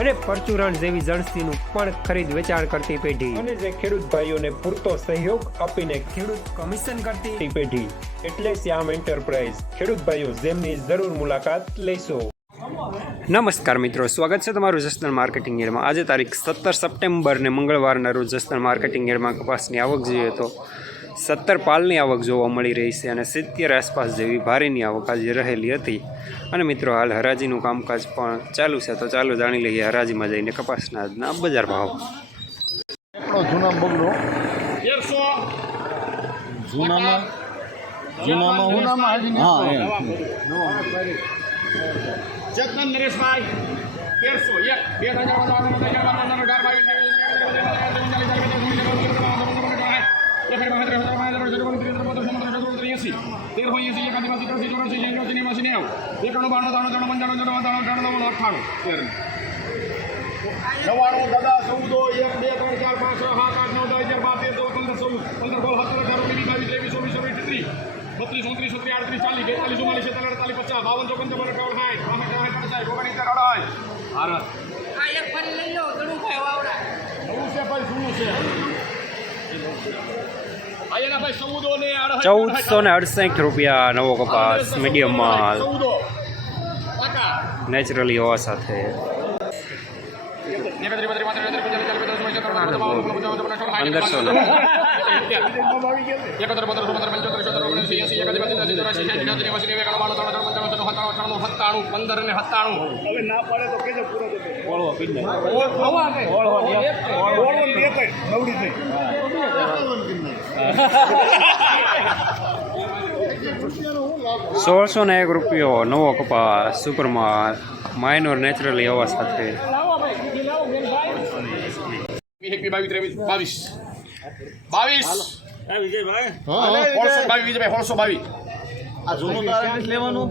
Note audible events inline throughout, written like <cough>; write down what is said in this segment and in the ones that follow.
અને પરચુરણ જેવી જણસીનું પણ ખરીદ વેચાણ કરતી પેઢી. અને જે ખેડૂત ભાઈઓને પૂરતો સહયોગ આપીને ખેડૂત કમિશન કરતી પેઢી. એટલે શ્યામ એન્ટરપ્રાઇઝ. ખેડૂત ભાઈઓ જેમની જરૂર મુલાકાત લેશો. નમસ્કાર મિત્રો સ્વાગત છે તમારું જસદણ માર્કેટિંગ યરમાં આજે તારીખ સત્તર સપ્ટેમ્બર ને મંગળવારના રોજ જસદણ માર્કેટિંગ યરમાં કપાસની આવક જોઈએ તો સત્તર પાલની આવક જોવા મળી રહી છે અને સિત્તેર આસપાસ જેવી ભારેની આવક આજે રહેલી હતી. અને મિત્રો હાલ હરાજીનું કામકાજ પણ ચાલુ છે. તો ચાલો જાણી લઈએ હરાજીમાં જઈને કપાસના આજના બજાર ભાવ. જૂના બગડો. જૂનામાં? જૂનામાં હા નરેશભાઈ તેરસો એક. બે હજાર તેરસો એસી એક આદિવાસી ત્રણસી ચોરાસી એકાસી નેવાસી નેવું એકાણું બાણું ત્રાણું ત્રણ પંચાણું ત્રણ ત્રણ ત્રણ અઠ્ઠાણું તેર નવ્વાણું દાદા ચૌદો એક બે ત્રણ ચાર પાંચ છ સાત આઠ નવ દસ અગિયાર બાર તેર પંદર સોળ પંદર સોળ સત્તર અઢાર ઓગણીસ બાવીસ ત્રેવીસ ચોવીસ ત્રીસ બત્રીસ ઓગત્રીસ છત્રીસ ચાલીસ બેતાલીસ ચુમ્માલીસ છેતાલીસ અડતાલીસ પચાસ બાવન ચોપન ચોપન અઠાવન સાઠ બાસઠ નવું છે ભાઈ છે? ચૌદસો ને અડસઠ રૂપિયા નવો કપાસ મીડિયમ માલ નેચરલી હોવા સાથે પંદરસો ને પંદર પંચોતેર ચોતેર ઓગણસી એસી એકાસી બાસી ત્યાસી ચોરાસી સાઠ અઠ્યાસી નેવાસી નેવું એકાણું બાણું સોળસો ને એક રૂપિયો નવો કપાસ સુપરમાં માઇનોર નેચરલી હવા સાથે બાવીસ બાવીસ બાવીસ લેવાનું.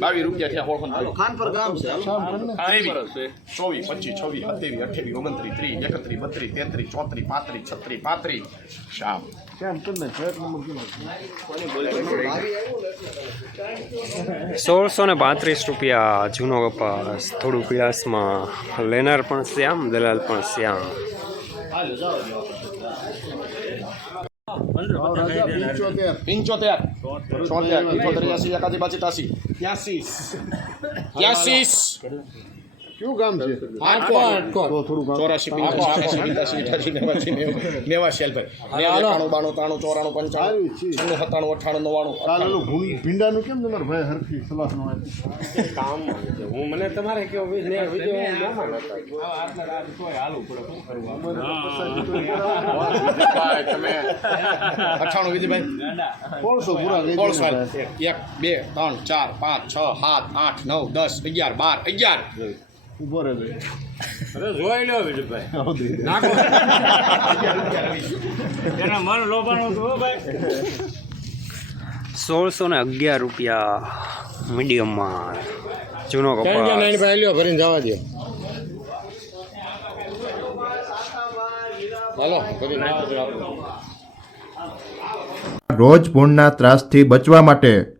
બાવીસ રૂપિયા થયા સોળસો ને ખાન ગામ છે ચોવીસ પચીસ છવ્વીસ સત્યાવીસ અઠ્યાવીસ ઓગણત્રીસ ત્રીસ એકત્રીસ બત્રીસ તેત્રીસ ચોત્રીસ પાંત્રીસ છત્રીસ પાંત્રીસ. શામ. સોળસો ને પાંત્રીસ રૂપિયા જૂનો કપાસ થોડું પીળાસમાં લેનાર પણ શ્યામ દલાલ પણ શ્યામ. પંચોતેર. પંચોતેર. છોતેર. ઇઠોતેર એસી એકાસી બાસી ત્યાસી ત્યાસી ત્યાસી કયું ગામ છે? તો થોડું નેવાસી નેવું નેવાસી હેલ્પર એકાણું બાણું ત્રાણું ચોરાણું પંચાણું. છન્નું સત્તાણું ઓલું ભૂ- ભીંડાનું કેમ તમારા ભાઈ હરખી સલાહ નો ભાઈ, તમે. અઠ્ઠાણું વિજયભાઈ કોણસો પૂરા કોળસો એક બે ત્રણ ચાર પાંચ છ સાત આઠ નવ દસ અગિયાર બાર અગિયાર. <laughs> સોળસો ને અગિયાર રૂપિયા મીડિયમમાં જૂનો કપડો ભરીને જવા દે રોજ ભૂણના ત્રાસથી બચવા માટે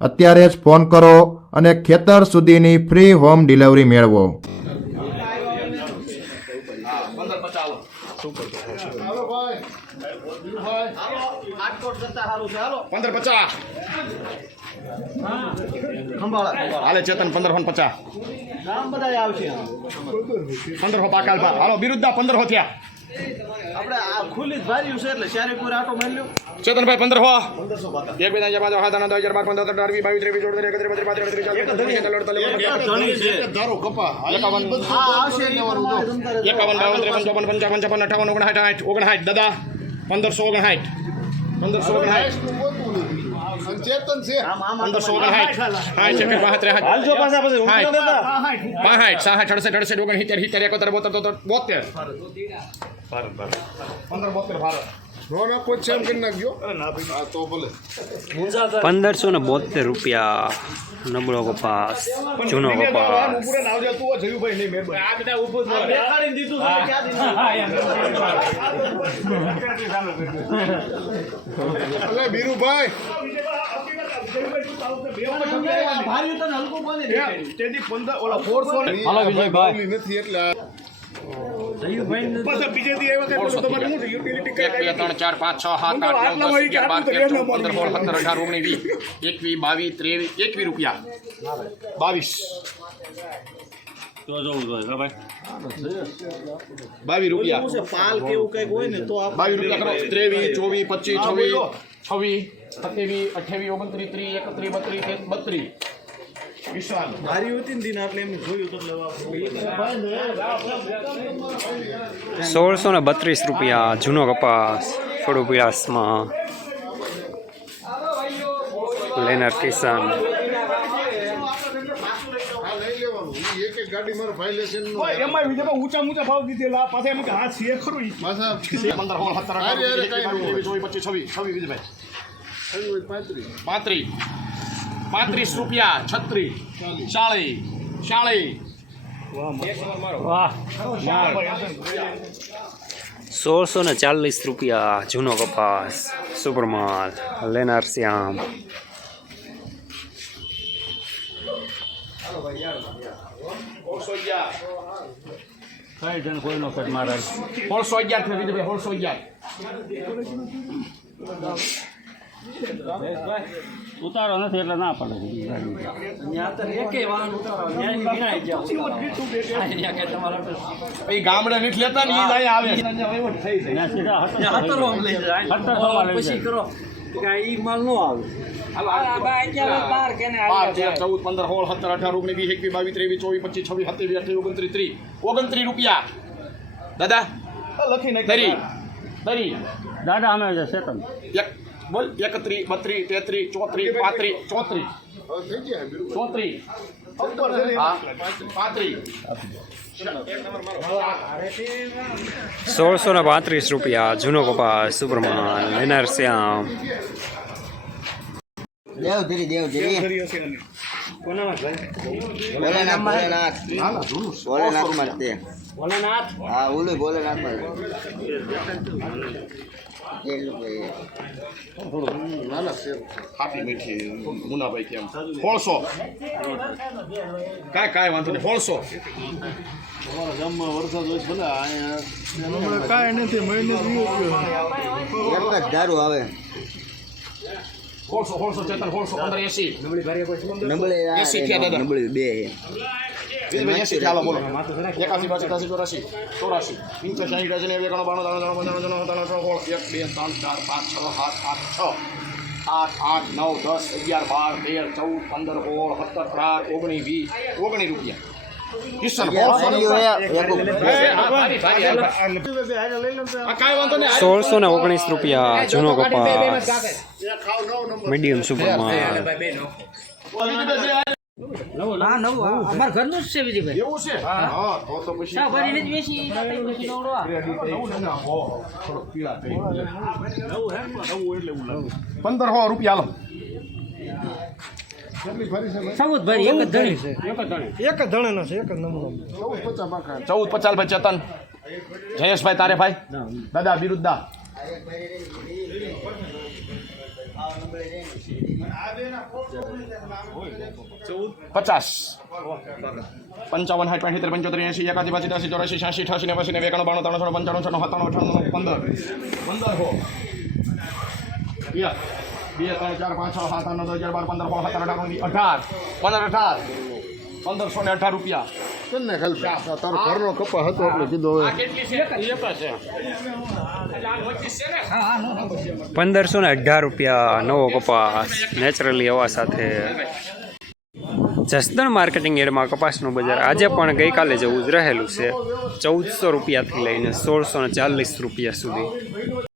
અત્યારે જ ફોન કરો અને ખેતર સુધીની ફ્રી હોમ ડિલિવરી મેળવો. ચેતન પંદરસો પચાસ. પંદરસો પાકાલ હાલો બિરુદ્ધા પંદરસો થયા. આપણે આ ખુલ્લી જ ભાર્યું છે એટલે ચારે પૂરે આટો મારી લ્યો. ચેતનભાઈ પંદર હો. એક બે ત્રણ પાંચ દસ બાર પંદર અઢાર વીસ બાવીસ ત્રેવીસ ચોવીસ એકત્રીસ બત્રીસ પાંત્રીસ અડત્રીસ ચાલીસ એકાવન બાવન ત્રેપન ચોપન પંચાવન છપ્પન અઠાવન ઓગણસાઠ આઠ ઓગણસાઠ દાદા. પંદરસો ઓગણસાઠ પંદરસો ઓગણસાઠ. ચેતન છે. પંદરસો ઓગણસાઠ સાઠ છપ્પન બાસઠ હાલજો પાછા પછી બાસઠ સાઠ અડસઠ અડસઠ ઓગણસિત્તેર સિત્તેર એકોતેર બોતેર પંદર બોતેર ભારત. નો નાખો છે એમ કરી નાખજો. હા તો ભલે. પંદરસો ને બોતેર રૂપિયા નબળો કપાસ જૂનો કપાસ. બીરુભાઈ. નથી એટલે ત્રણ ચાર પાંચ છ સાત આઠ નવ દસ અગિયાર બાર તેર ચૌદ પંદર સોળ સત્તર અઢાર ઓગણીસ વીસ એકવીસ બાવીસ ત્રેવીસ એકવીસ રૂપિયા બાવીસ બાવીસ રૂપિયા પાલ કેવું કંઈક હોય ને તો આપણે બાવીસ રૂપિયા કરો ત્રેવીસ ચોવીસ પચીસ છવ્વીસ છવ્વીસ સત્યાવીસ અઠ્યાવીસ ઓગણત્રીસ ત્રીસ એકત્રીસ બત્રીસ તેર બત્રીસ વિશાલ. મારી હતી ને દિન એટલે એમ જોયું તો સોળસો ને બત્રીસ રૂપિયા જૂનો કપાસ થોડું પીળાસમાં લેનર કિસાન. આ લઈ લેવાનું એક એક ગાડી મારો ભાઈ લેશે એમાં ઊંચા ઊંચા ભાવ દીધેલા. પાછા એમ કે હા છે ખરું પંદર સોળ સત્તર ચોવીસ પચીસ છવ્વીસ છવ્વીસ વિજયભાઈ. થયું હોય પાંત્રીસ. પાંત્રીસ. પાંત્રીસ રૂપિયા છત્રીસ ચાલીસ ચાલીસ. સોળસો ને ચાલીસ રૂપિયા જૂનો કપાસ સુપરમાલ લેનાર શ્યામ. સોળસો અગિયાર. સોળસો અગિયાર થયો વિજયભાઈ સોળસો અગિયાર. ઉતારો નથી એટલે ના પડે. એ ગામડે નથી લેતા ને ઈ આવે. પછી કરો સત્તરસો માં લઈ જાય. બાર કે ને તેર ચૌદ પંદર સોળ સત્તર અઢાર ઓગણીસ વીસ એકવીસ બાવીસ ત્રેવીસ ચોવીસ પચીસ છવ્વીસ સત્યાવીસ અઠ્યાવીસ ઓગણત્રીસ ત્રીસ. ઓગણત્રીસ રૂપિયા. દાદા લખી નાખ દરી દરી દાદા અમે છે બોલ એકત્રી બત્રી તેત્રી ચોત્રી પાંત્રી ચોત્રી. ચોત્રી. સોળસો ને પાંત્રીસ રૂપિયા જૂનો કપાસ સુબ્રમણ લેનાર શ્યામ. દેવધરી દેવધરી ભોલેનાથ ભોલેનાથ. ભોલેનાથ. હા ઓલું ભોલેનાથ મળે ના ના શેર ખાટી મીઠી મુનાભાઈ કેમ સોળસો કાંઈ કાંઈ વાંધો નહીં ફોળસો. તમારા ગામમાં વરસાદ હોય છે ભલે કાંઈ નથી મહિને એક દારૂ આવે. સોળસો ફોળસો ચેતન ફોળસો પંદર એસી. નબળી બે વિજયભાઈ એસી ચાલો બોલો એકાસી બાસી ત્યાસી ચોરાસી ચોરાસી પંચ્યાસી સાઠ અઠ્યાસી નેવું એકાણું બાણું ત્રાણું ત્રણ પંચાણું સત્તાણું અઠાણું સોળ એક બે ત્રણ ચાર પાંચ છ સાત આઠ છ આઠ આઠ નવ દસ અગિયાર બાર તેર ચૌદ પંદર સોળ સત્તર અઢાર ઓગણીસ વીસ ઓગણીસ રૂપિયા સોળસો ને- ઓગણીસ રૂપિયા જૂનો કપાસ મીડિયમ સુપરમાલ હા નવું. અમારા ઘરનું જ છે વિજયભાઈ એવું છે? હા. તો તો પછી શા ભરી નથી વેચી પછી નવડો આ. પંદર સો રૂપિયા ભરી એક જ ધણી ચૌદ પચાસ ભાઈ ચેતન. જયેશભાઈ તારે ભાઈ? દાદા બિરુદ્દા પચાસ. પંચાવન સાઠ પંચોતેર પંચોતેર એસી એકાદી બાસી ત્યાસી ચોરાસી છ્યાસી અઠાસી નેવાસી નેવું એકાણું બાણું ત્રણસો પંચાણું છન્નું સત્તાણું અઠાણું પંદર. પંદર હો. બે બે ત્રણ ચાર પાંચ છ સાત આઠ નવ દસ અગિયાર બાર પંદર સોળ સત્તર અઢાર અઢાર. પંદર અઢાર. પંદરસો ને અઢાર રૂપિયા. કર ને ખાલી તારો ઘરનો કપા હતો એટલે કીધું હવે. પંદરસો ને અઢાર રૂપિયા નવો કપાસ નેચરલી હવા સાથે જસદણ માર્કેટિંગ એડમાં કપાસનું બજાર આજે પણ ગઈકાલે જેવું જ રહેલું છે. ચૌદસો રૂપિયાથી લઈને સોળસો ચાલીસ રૂપિયા સુધી.